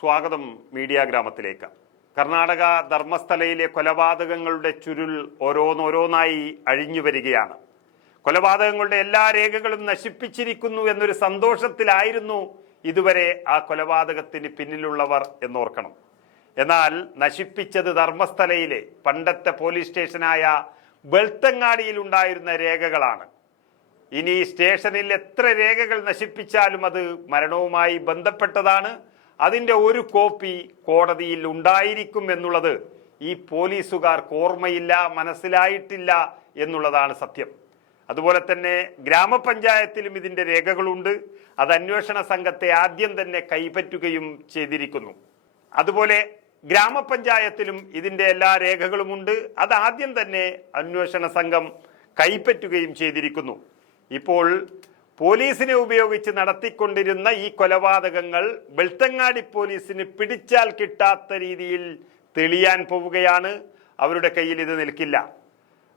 സ്വാഗതം മീഡിയ ഗ്രാമത്തിലേക്ക്. കർണാടക ധർമ്മസ്ഥലയിലെ കൊലപാതകങ്ങളുടെ ചുരുൾ ഓരോന്നോരോന്നായി അഴിഞ്ഞു വരികയാണ്. കൊലപാതകങ്ങളുടെ എല്ലാ രേഖകളും നശിപ്പിച്ചിരിക്കുന്നു എന്നൊരു സന്തോഷത്തിലായിരുന്നു ഇതുവരെ ആ കൊലപാതകത്തിന് പിന്നിലുള്ളവർ എന്നോർക്കണം. എന്നാൽ നശിപ്പിച്ചത് ധർമ്മസ്ഥലയിലെ പണ്ടത്തെ പോലീസ് സ്റ്റേഷനായ ബെൽത്തങ്ങാടിയിൽ ഉണ്ടായിരുന്ന രേഖകളാണ്. ഇനി സ്റ്റേഷനിൽ എത്ര രേഖകൾ നശിപ്പിച്ചാലും അത് മരണവുമായി ബന്ധപ്പെട്ടതാണ്. അതിൻ്റെ ഒരു കോപ്പി കോടതിയിൽ ഉണ്ടായിരിക്കും എന്നുള്ളത് ഈ പോലീസുകാർക്ക് ഓർമ്മയില്ല, മനസ്സിലായിട്ടില്ല എന്നുള്ളതാണ് സത്യം. അതുപോലെ തന്നെ ഗ്രാമപഞ്ചായത്തിലും ഇതിൻ്റെ രേഖകളുണ്ട്. അത് അന്വേഷണ സംഘത്തെ ആദ്യം തന്നെ കൈപ്പറ്റുകയും ചെയ്തിരിക്കുന്നു. അതുപോലെ ഗ്രാമപഞ്ചായത്തിലും ഇതിൻ്റെ എല്ലാ രേഖകളുമുണ്ട്. അത് ആദ്യം തന്നെ അന്വേഷണ സംഘം കൈപ്പറ്റുകയും ചെയ്തിരിക്കുന്നു. ഇപ്പോൾ പോലീസിനെ ഉപയോഗിച്ച് നടത്തിക്കൊണ്ടിരുന്ന ഈ കൊലപാതകങ്ങൾ ബെൽത്തങ്ങാടി പോലീസിന് പിടിച്ചാൽ കിട്ടാത്ത രീതിയിൽ തെളിയാൻ പോവുകയാണ്. അവരുടെ കയ്യിൽ ഇത് നിൽക്കില്ല.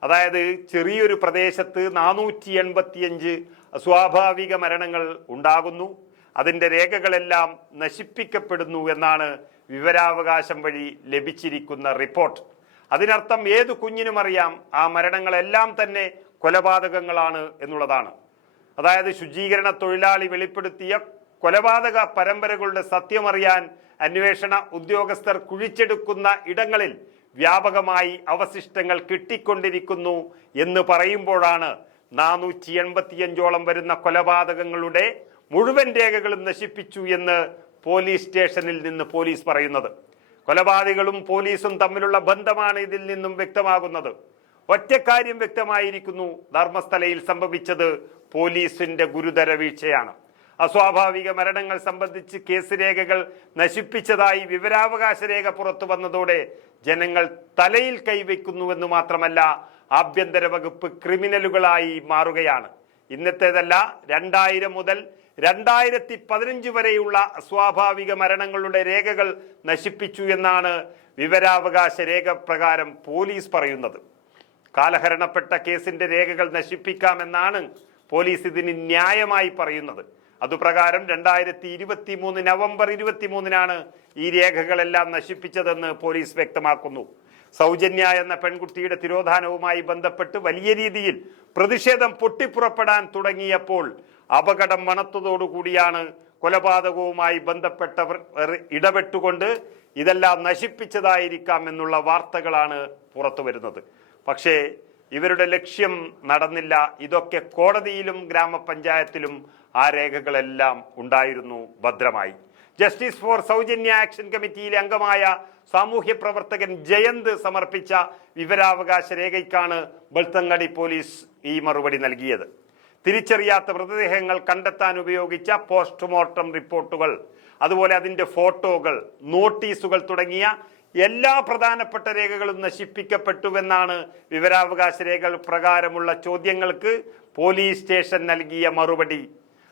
അതായത് ചെറിയൊരു പ്രദേശത്ത് 485 അസ്വാഭാവിക മരണങ്ങൾ ഉണ്ടാകുന്നു. അതിൻ്റെ രേഖകളെല്ലാം നശിപ്പിക്കപ്പെടുന്നു എന്നാണ് വിവരാവകാശം വഴി ലഭിച്ചിരിക്കുന്ന റിപ്പോർട്ട്. അതിനർത്ഥം ഏതു കുഞ്ഞിനും അറിയാം ആ മരണങ്ങളെല്ലാം തന്നെ കൊലപാതകങ്ങളാണ് എന്നുള്ളതാണ്. അതായത് ശുചീകരണ തൊഴിലാളി വെളിപ്പെടുത്തിയ കൊലപാതക പരമ്പരകളുടെ സത്യമറിയാൻ അന്വേഷണ ഉദ്യോഗസ്ഥർ കുഴിച്ചെടുക്കുന്ന ഇടങ്ങളിൽ വ്യാപകമായി അവശിഷ്ടങ്ങൾ കിട്ടിക്കൊണ്ടിരിക്കുന്നു എന്ന് പറയുമ്പോഴാണ് 485ഓളം വരുന്ന കൊലപാതകങ്ങളുടെ മുഴുവൻ രേഖകളും നശിപ്പിച്ചു എന്ന് പോലീസ് സ്റ്റേഷനിൽ നിന്ന് പോലീസ് പറയുന്നത്. കൊലപാതകികളും പോലീസും തമ്മിലുള്ള ബന്ധമാണ് ഇതിൽ നിന്നും വ്യക്തമാകുന്നത്. ഒറ്റ കാര്യം വ്യക്തമായിരിക്കുന്നു, ധർമ്മസ്ഥലയിൽ സംഭവിച്ചത് പോലീസിന്റെ ഗുരുതര വീഴ്ചയാണ്. അസ്വാഭാവിക മരണങ്ങൾ സംബന്ധിച്ച് കേസ് രേഖകൾ നശിപ്പിച്ചതായി വിവരാവകാശ രേഖ പുറത്തു വന്നതോടെ ജനങ്ങൾ തലയിൽ കൈവയ്ക്കുന്നുവെന്ന് മാത്രമല്ല, ആഭ്യന്തര വകുപ്പ് ക്രിമിനലുകളായി മാറുകയാണ്. ഇന്നത്തേതല്ല, 2000 മുതൽ 2015 വരെയുള്ള അസ്വാഭാവിക മരണങ്ങളുടെ രേഖകൾ നശിപ്പിച്ചു എന്നാണ് വിവരാവകാശ രേഖ പ്രകാരം പോലീസ് പറയുന്നത്. കാലഹരണപ്പെട്ട കേസിന്റെ രേഖകൾ നശിപ്പിക്കാമെന്നാണ് പോലീസ് ഇതിന് ന്യായമായി പറയുന്നത്. അതുപ്രകാരം 2023 നവംബർ 23-നാണ് ഈ രേഖകളെല്ലാം നശിപ്പിച്ചതെന്ന് പോലീസ് വ്യക്തമാക്കുന്നു. സൗജന്യ എന്ന പെൺകുട്ടിയുടെ തിരോധാനവുമായി ബന്ധപ്പെട്ട് വലിയ രീതിയിൽ പ്രതിഷേധം പൊട്ടിപ്പുറപ്പെടാൻ തുടങ്ങിയപ്പോൾ അപകടം മണത്തതോടുകൂടിയാണ് കൊലപാതകവുമായി ബന്ധപ്പെട്ടവർ ഇടപെട്ടുകൊണ്ട് ഇതെല്ലാം നശിപ്പിച്ചതായിരിക്കാം എന്നുള്ള വാർത്തകളാണ് പുറത്തു വരുന്നത്. പക്ഷേ ഇവരുടെ ലക്ഷ്യം നടന്നില്ല. ഇതൊക്കെ കോടതിയിലും ഗ്രാമപഞ്ചായത്തിലും ആ രേഖകളെല്ലാം ഉണ്ടായിരുന്നു ഭദ്രമായി. ജസ്റ്റിസ് ഫോർ സൗജന്യ ആക്ഷൻ കമ്മിറ്റിയിലെ അംഗമായ സാമൂഹ്യ പ്രവർത്തകൻ ജയന്ത് സമർപ്പിച്ച വിവരാവകാശ രേഖയ്ക്കാണ് ബെൽത്തങ്ങാടി പോലീസ് ഈ മറുപടി നൽകിയത്. തിരിച്ചറിയാത്ത മൃതദേഹങ്ങൾ കണ്ടെത്താൻ ഉപയോഗിച്ച പോസ്റ്റ്മോർട്ടം റിപ്പോർട്ടുകൾ, അതുപോലെ അതിൻ്റെ ഫോട്ടോകൾ, നോട്ടീസുകൾ തുടങ്ങിയ എല്ലാ പ്രധാനപ്പെട്ട രേഖകളും നശിപ്പിക്കപ്പെട്ടുവെന്നാണ് വിവരാവകാശ രേഖകൾ പ്രകാരമുള്ള ചോദ്യങ്ങൾക്ക് പോലീസ് സ്റ്റേഷൻ നൽകിയ മറുപടി.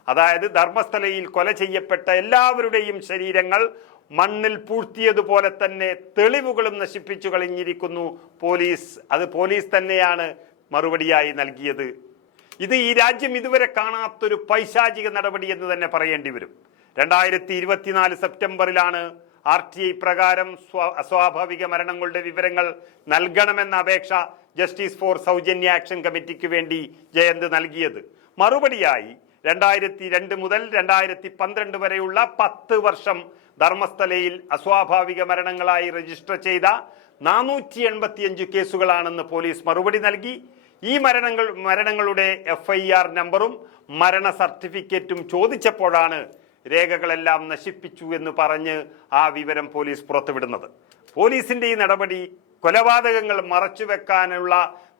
അതായത് ധർമ്മസ്ഥലയിൽ കൊല ചെയ്യപ്പെട്ട എല്ലാവരുടെയും ശരീരങ്ങൾ മണ്ണിൽ പൂഴ്ത്തിയതുപോലെ തന്നെ തെളിവുകളും നശിപ്പിച്ചു കഴിഞ്ഞിരിക്കുന്നു പോലീസ്. അത് പോലീസ് തന്നെയാണ് മറുപടിയായി നൽകിയത്. ഇത് ഈ രാജ്യം ഇതുവരെ കാണാത്തൊരു പൈശാചിക നടപടി എന്ന് തന്നെ പറയേണ്ടി വരും. 2024 സെപ്റ്റംബറിലാണ് RTI പ്രകാരം അസ്വാഭാവിക മരണങ്ങളുടെ വിവരങ്ങൾ നൽകണമെന്ന അപേക്ഷ ജസ്റ്റിസ് ഫോർ സൗജന്യ ആക്ഷൻ കമ്മിറ്റിക്ക് വേണ്ടി ജയന്ത് നൽകിയത്. മറുപടിയായി 2002 മുതൽ 2012 വരെയുള്ള 10 വർഷം ധർമ്മസ്ഥലയിൽ അസ്വാഭാവിക മരണങ്ങളായി രജിസ്റ്റർ ചെയ്ത 485 കേസുകളാണെന്ന് പോലീസ് മറുപടി നൽകി. ഈ മരണങ്ങളുടെ FIR നമ്പറും മരണ സർട്ടിഫിക്കറ്റും ചോദിച്ചപ്പോഴാണ് രേഖകളെല്ലാം നശിപ്പിച്ചു എന്ന് പറഞ്ഞ് ആ വിവരം പോലീസ് പുറത്തുവിടുന്നത്. പോലീസിന്റെ ഈ നടപടി കൊലപാതകങ്ങൾ മറച്ചുവെക്കാനുള്ള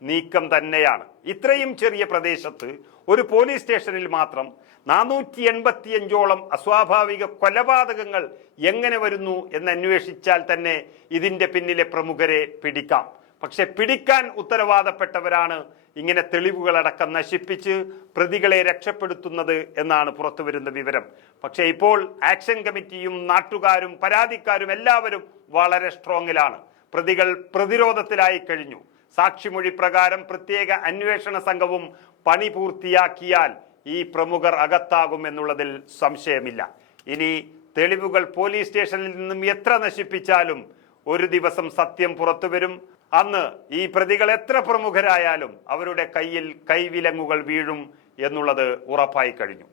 നീക്കം തന്നെയാണ്. ഇത്രയും ചെറിയ പ്രദേശത്ത് ഒരു പോലീസ് സ്റ്റേഷനിൽ മാത്രം 485ഓളം അസ്വാഭാവിക കൊലപാതകങ്ങൾ എങ്ങനെ വരുന്നു എന്ന് അന്വേഷിച്ചാൽ തന്നെ ഇതിൻ്റെ പിന്നിലെ പ്രമുഖരെ പിടിക്കാം. പക്ഷെ പിടിക്കാൻ ഉത്തരവാദപ്പെട്ടവരാണ് ഇങ്ങനെ തെളിവുകളടക്കം നശിപ്പിച്ച് പ്രതികളെ രക്ഷപ്പെടുത്തുന്നത് എന്നാണ് പുറത്തുവരുന്ന വിവരം. പക്ഷെ ഇപ്പോൾ ആക്ഷൻ കമ്മിറ്റിയും നാട്ടുകാരും പരാതിക്കാരും എല്ലാവരും വളരെ സ്ട്രോങ്ങിലാണ്. പ്രതികൾ പ്രതിരോധത്തിലായി കഴിഞ്ഞു. സാക്ഷിമൊഴി പ്രകാരം പ്രത്യേക അന്വേഷണ സംഘവും പണി പൂർത്തിയാക്കിയാൽ ഈ പ്രമുഖർ അകത്താകുമെന്നുള്ളതിൽ സംശയമില്ല. ഇനി തെളിവുകൾ പോലീസ് സ്റ്റേഷനിൽ നിന്നും എത്ര നശിപ്പിച്ചാലും ഒരു ദിവസം സത്യം പുറത്തു വരും. അന്ന് ഈ പ്രതികൾ എത്ര പ്രമുഖരായാലും അവരുടെ കയ്യിൽ കൈവിലങ്ങുകൾ വീഴും എന്നുള്ളത് ഉറപ്പായി കഴിഞ്ഞു.